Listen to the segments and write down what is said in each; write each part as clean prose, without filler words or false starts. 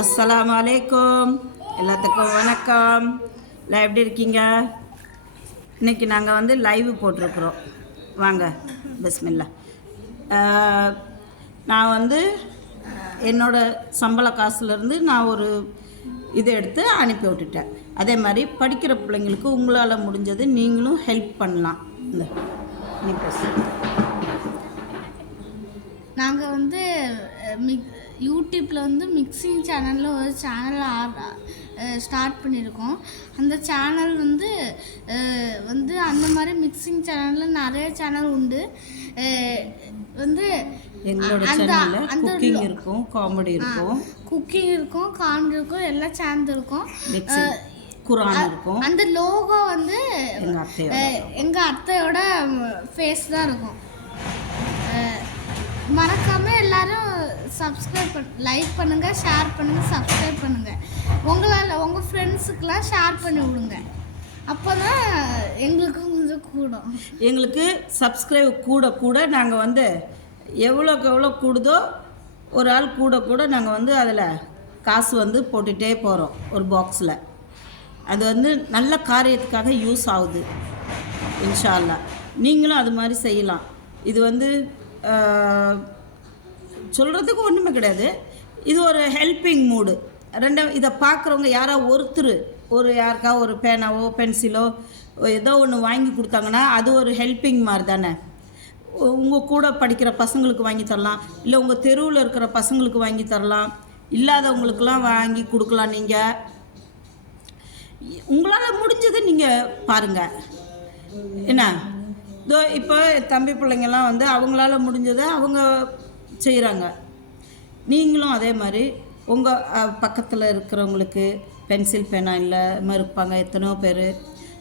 அஸ்ஸலாமு அலைக்கும். எல்லாத்துக்கும் வணக்கம். எல்லாம் எப்படி இருக்கீங்க? இன்றைக்கி நாங்கள் வந்து லைவ் போட்டிருக்குறோம். வாங்க, பிஸ்மில்லா. நான் வந்து என்னோடய சம்பள காசுலேருந்து நான் ஒரு இதை எடுத்து அனுப்பி விட்டுட்டேன். அதே மாதிரி படிக்கிற பிள்ளைங்களுக்கு உங்களால் முடிஞ்சது நீங்களும் ஹெல்ப் பண்ணலாம். இந்த நீ நாங்கள் வந்து யூடியூப்பில் வந்து மிக்சிங் சேனலில் ஒரு சேனல் ஸ்டார்ட் பண்ணியிருக்கோம். அந்த சேனல் வந்து அந்த மாதிரி மிக்சிங் சேனலில் நிறைய சேனல் உண்டு. வந்து எங்களோட சேனல்ல குக்கிங் இருக்கும், காமெடி இருக்கும், எல்லா சேனல் இருக்கும், குரான் இருக்கும். அந்த லோகோ வந்து எங்கள் அத்தையோட ஃபேஸ் தான் இருக்கும். மறக்காமல் எல்லாரும் சப்ஸ்கிரைப் லைக் பண்ணுங்கள், ஷேர் பண்ணுங்கள், சப்ஸ்கிரைப் பண்ணுங்கள். உங்கள் ஃப்ரெண்ட்ஸுக்கெலாம் ஷேர் பண்ணி விடுங்க. அப்போ தான் எங்களுக்கும் கொஞ்சம் கூடும். எங்களுக்கு சப்ஸ்கிரைப் கூட நாங்கள் வந்து எவ்வளோக்கு எவ்வளோ கூடுதோ ஒரு ஆள் கூட நாங்கள் வந்து அதில் காசு வந்து போட்டுகிட்டே போகிறோம் ஒரு பாக்ஸில். அது வந்து நல்ல காரியத்துக்காக யூஸ் ஆகுது. இன்ஷா அல்லாஹ் நீங்களும் அது மாதிரி செய்யலாம். இது வந்து சொல்கிறதுக்கு ஒன்றுமே கிடையாது. இது ஒரு ஹெல்ப்பிங் மூடு. இதை பார்க்குறவங்க யாராவது யாருக்கா ஒரு பேனாவோ பென்சிலோ ஏதோ ஒன்று வாங்கி கொடுத்தாங்கன்னா அது ஒரு ஹெல்ப்பிங் மாதிரி தானே. உங்கள் கூட படிக்கிற பசங்களுக்கு வாங்கி தரலாம், இல்லை உங்கள் தெருவில் இருக்கிற பசங்களுக்கு வாங்கி தரலாம், இல்லாதவங்களுக்கெல்லாம் வாங்கி கொடுக்கலாம். நீங்கள் உங்களால் முடிஞ்சது நீங்கள் பாருங்கள். என்ன இப்போ தம்பி பிள்ளைங்கள்லாம் வந்து அவங்களால முடிஞ்சதை அவங்க செய்கிறாங்க. நீங்களும் அதே மாதிரி உங்கள் பக்கத்தில் இருக்கிறவங்களுக்கு பென்சில் பேனா இல்லாமல் இருப்பாங்க எத்தனையோ பேர்.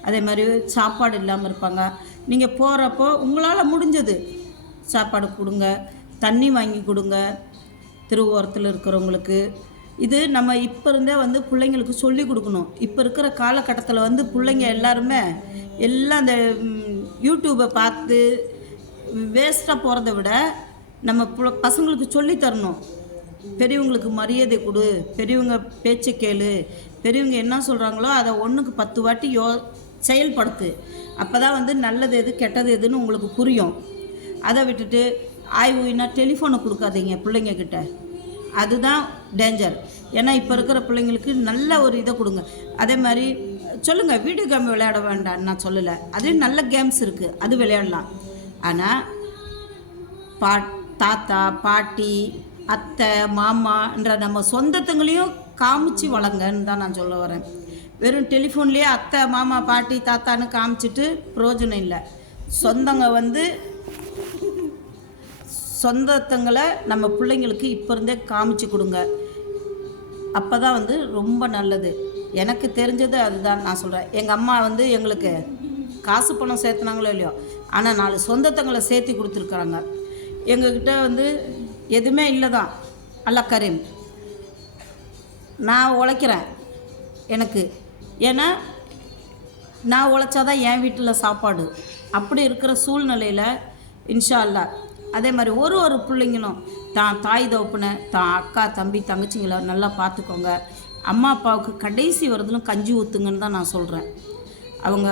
அதே மாதிரி சாப்பாடு இல்லாமல் இருப்பாங்க. நீங்கள் போகிறப்போ உங்களால் முடிஞ்சது சாப்பாடு கொடுங்க, தண்ணி வாங்கி கொடுங்க தெருவோரத்தில் இருக்கிறவங்களுக்கு. இது நம்ம இப்போ இருந்தே வந்து பிள்ளைங்களுக்கு சொல்லி கொடுக்கணும். இப்போ இருக்கிற காலகட்டத்தில் வந்து பிள்ளைங்க எல்லாருமே எல்லாம் அந்த யூடியூப்பை பார்த்து வேஸ்ட்டாக போகிறத விட நம்ம பசங்களுக்கு சொல்லித்தரணும். பெரியவங்களுக்கு மரியாதை கொடு, பெரியவங்க பேச்சை கேளு, பெரியவங்க என்ன சொல்கிறாங்களோ அதை 1க்கு 10 வாட்டி செயல்படுத்து. அப்போ தான் வந்து நல்லது எது கெட்டது எதுன்னு உங்களுக்கு புரியும். அதை விட்டுட்டு ஆய்வுனா டெலிஃபோனை கொடுக்காதீங்க பிள்ளைங்கக்கிட்ட. அதுதான் டேஞ்சர். ஏன்னா இப்போ இருக்கிற பிள்ளைங்களுக்கு நல்ல ஒரு இதை கொடுங்க. அதே மாதிரி சொல்லுங்கள், வீடியோ கேம் விளையாட வேண்டாம்னு நான் சொல்லலை. அதுலேயும் நல்ல கேம்ஸ் இருக்குது, அது விளையாடலாம். ஆனால் தாத்தா பாட்டி அத்தை மாமான்ற நம்ம சொந்தத்துங்களையும் காமிச்சு வளங்கன்னு தான் நான் சொல்ல வரேன். வெறும் டெலிஃபோன்லேயே அத்தை மாமா பாட்டி தாத்தான்னு காமிச்சிட்டு பிரயோஜனம் இல்லை. சொந்தத்தங்களை நம்ம பிள்ளைங்களுக்கு இப்போ இருந்தே காமிச்சு கொடுங்க. அப்போ தான் வந்து ரொம்ப நல்லது. எனக்கு தெரிஞ்சது அதுதான் நான் சொல்கிறேன். எங்கள் அம்மா வந்து எங்களுக்கு காசு பணம் சேர்த்துனாங்களோ இல்லையோ, ஆனால் 4 சொந்தத்தங்களை சேர்த்து கொடுத்துருக்குறாங்க. எங்ககிட்ட வந்து எதுவுமே இல்லை தான். அல்லாஹ் கரீம். நான் உழைக்கிறேன் எனக்கு. ஏன்னா நான் உழைச்சாதான் என் வீட்டில் சாப்பாடு. அப்படி இருக்கிற சூழ்நிலையில் இன்ஷா அல்லாஹ் அதே மாதிரி ஒரு பிள்ளைங்களும் தான் தாய் தகப்பனை தான் அக்கா தம்பி தங்கச்சிங்களை நல்லா பார்த்துக்கோங்க. அம்மா அப்பாவுக்கு கடைசி வரதிலும் கஞ்சி ஊற்றுங்கன்னு தான் நான் சொல்கிறேன். அவங்க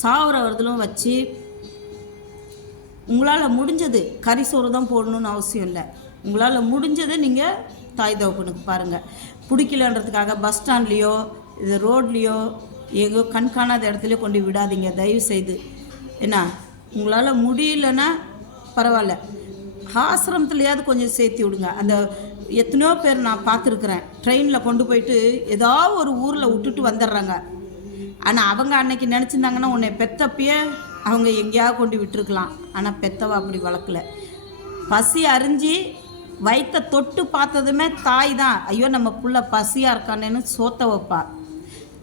சாவர வரதிலும் வச்சு உங்களால் முடிஞ்சது கறி சோறு தான் போடணுன்னு அவசியம் இல்லை. உங்களால் முடிஞ்சதை நீங்கள் தாய் தகப்பனுக்கு பாருங்கள். பிடிக்கலன்றதுக்காக பஸ் ஸ்டாண்ட்லேயோ இது ரோட்லேயோ எங்கோ கண்காணாத இடத்துலையோ கொண்டு விடாதீங்க தயவு செய்து. என்ன உங்களால் முடியலன்னா பரவாயில்ல, ஆசிரமத்துலையாவது கொஞ்சம் சேர்த்து விடுங்க. அந்த எத்தனையோ பேர் நான் பார்த்துருக்குறேன், ட்ரெயினில் கொண்டு போயிட்டு ஏதாவது ஒரு ஊரில் விட்டுட்டு வந்துடுறாங்க. ஆனால் அவங்க அன்னைக்கு நினச்சிருந்தாங்கன்னா உன்னை பெத்தப்பயே அவங்க எங்கேயாவது கொண்டு விட்டுருக்கலாம். ஆனால் பெத்தவ அப்படி வளர்க்கல. பசி அறிஞ்சு வயிற்ற தொட்டு பார்த்ததுமே தாய் தான் ஐயோ நம்ம புள்ள பசியாக இருக்கானேன்னு சோத்த வைப்பா.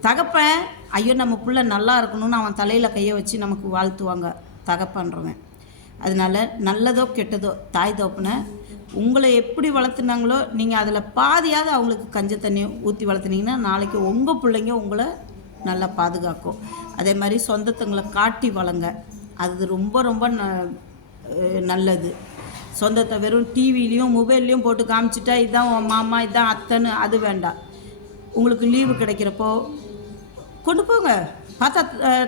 தகப்பன் ஐயோ நம்ம புள்ள நல்லா இருக்கணும்னு அவன் தலையில் கையை வச்சு நமக்கு வாழ்த்துவாங்க தகப்பன்றவன். அதனால் நல்லதோ கெட்டதோ தாய் தகப்பனை உங்களை எப்படி வளர்த்துனாங்களோ நீங்கள் அதில் பாதியாவது அவங்களுக்கு கஞ்சி தண்ணி ஊற்றி வளர்த்துனீங்கன்னா நாளைக்கு உங்கள் பிள்ளைங்க உங்களை நல்லா பாதுகாக்கும். அதே மாதிரி சொந்தத்தங்களை காட்டி வளங்க, அது ரொம்ப ரொம்ப நல்லது. சொந்தத்தை வெறும் டிவிலையும் மொபைல்லையும் போட்டு காமிச்சிட்டா இதுதான் உன் மாமா இதுதான் அத்தைன்னு அது வேண்டாம். உங்களுக்கு லீவு கிடைக்கிறப்போ கொண்டு போங்க.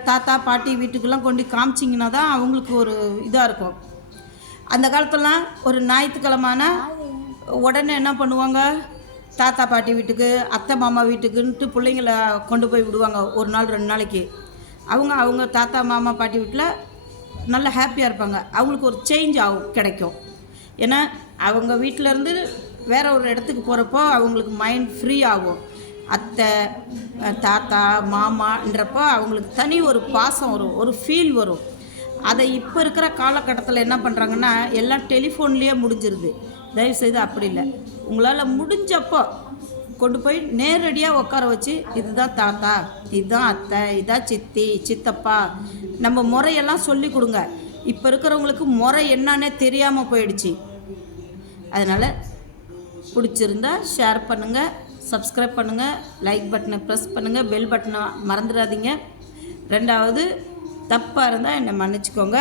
தாத்தா பாட்டி வீட்டுக்கெல்லாம் கொண்டு காமிச்சிங்கன்னா தான் அவங்களுக்கு ஒரு இதாக இருக்கும். அந்த காலத்துலலாம் ஒரு ஞாயிற்றுக்கிழமைனா உடனே என்ன பண்ணுவாங்க, தாத்தா பாட்டி வீட்டுக்கு அத்தை மாமா வீட்டுக்குன்ட்டு பிள்ளைங்கள கொண்டு போய் விடுவாங்க. ஒரு நாள் 2 நாளைக்கு அவங்க தாத்தா மாமா பாட்டி வீட்டில் நல்லா ஹாப்பியாக இருப்பாங்க. அவங்களுக்கு ஒரு சேஞ்ச் கிடைக்கும். ஏன்னா அவங்க வீட்டிலேருந்து வேறு ஒரு இடத்துக்கு போகிறப்போ அவங்களுக்கு மைண்ட் ஃப்ரீ ஆகும். அத்தை தாத்தா மாமான்றப்போ அவங்களுக்கு தனி ஒரு பாசம் வரும், ஒரு ஃபீல் வரும். அதை இப்போ இருக்கிற காலகட்டத்தில் என்ன பண்ணுறாங்கன்னா எல்லாம் டெலிஃபோன்லேயே முடிஞ்சிருது. தயவுசெய்து அப்படி இல்லை. உங்களால் முடிஞ்சப்போ கொண்டு போய் நேரடியாக உட்கார வச்சு இதுதான் தாத்தா, இதுதான் அத்தை, இதுதான் சித்தி சித்தப்பா, நம்ம முறையெல்லாம் சொல்லி கொடுங்க. இப்போ இருக்கிறவங்களுக்கு முறை என்னன்னே தெரியாமல் போயிடுச்சு. அதனால் பிடிச்சிருந்தா ஷேர் பண்ணுங்கள், சப்ஸ்கிரைப் பண்ணுங்கள், லைக் பட்டனை ப்ரெஸ் பண்ணுங்கள், பெல் பட்டனை மறந்துடாதீங்க. 2வது தப்பாக இருந்தால் என்னை மன்னிச்சிக்கோங்க.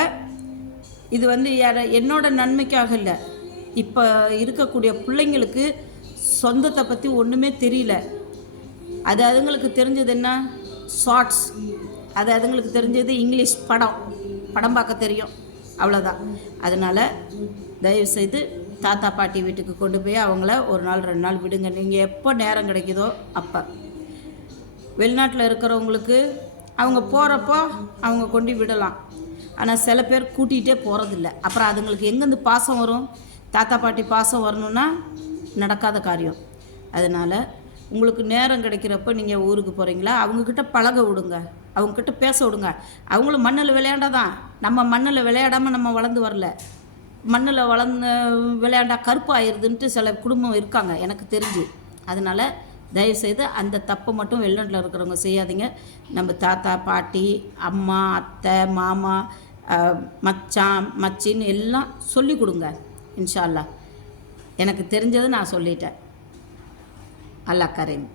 இது என்னோட நன்மைக்காக இல்லை. இப்போ இருக்கக்கூடிய பிள்ளைங்களுக்கு சொந்தத்தை பற்றி ஒன்றுமே தெரியல. அது அதுங்களுக்கு தெரிஞ்சது என்ன, ஷார்ட்ஸ். அது அதுங்களுக்கு தெரிஞ்சது இங்கிலீஷ் படம் பார்க்க தெரியும், அவ்வளோதான். அதனால் தயவுசெய்து தாத்தா பாட்டி வீட்டுக்கு கொண்டு போய் அவங்கள 1 நாள் 2 நாள் விடுங்க. நீங்கள் எப்போ நேரம் கிடைக்குதோ அப்போ. வெளிநாட்டில் இருக்கிறவங்களுக்கு அவங்க போகிறப்போ அவங்க கொண்டு விடலாம். ஆனால் சில பேர் கூட்டிகிட்டே போகிறதில்ல. அப்புறம் அதுங்களுக்கு எங்கேருந்து பாசம் வரும்? தாத்தா பாட்டி பாசம் வரணுன்னா நடக்காத காரியம். அதனால் உங்களுக்கு நேரம் கிடைக்கிறப்போ நீங்கள் ஊருக்கு போகிறீங்களா அவங்கக்கிட்ட பழக விடுங்க, அவங்கக்கிட்ட பேச விடுங்க. அவங்களும் மண்ணில் விளையாண்டாதான். நம்ம மண்ணில் விளையாடாமல் நம்ம வளர்ந்து வரல. மண்ணில் விளையாண்டா கருப்பாயிருதுன்ட்டு சில குடும்பம் இருக்காங்க எனக்கு தெரிஞ்சு. அதனால் தயவுசெய்து அந்த தப்பை மட்டும் வெளிநாட்டில் இருக்கிறவங்க செய்யாதீங்க. நம்ம தாத்தா பாட்டி அம்மா அத்தை மாமா மச்சான் மச்சின்னு எல்லாம் சொல்லி கொடுங்க. இன்ஷா அல்லாஹ் எனக்கு தெரிஞ்சது நான் சொல்லிட்டேன். அல்லாஹ் கரீம்.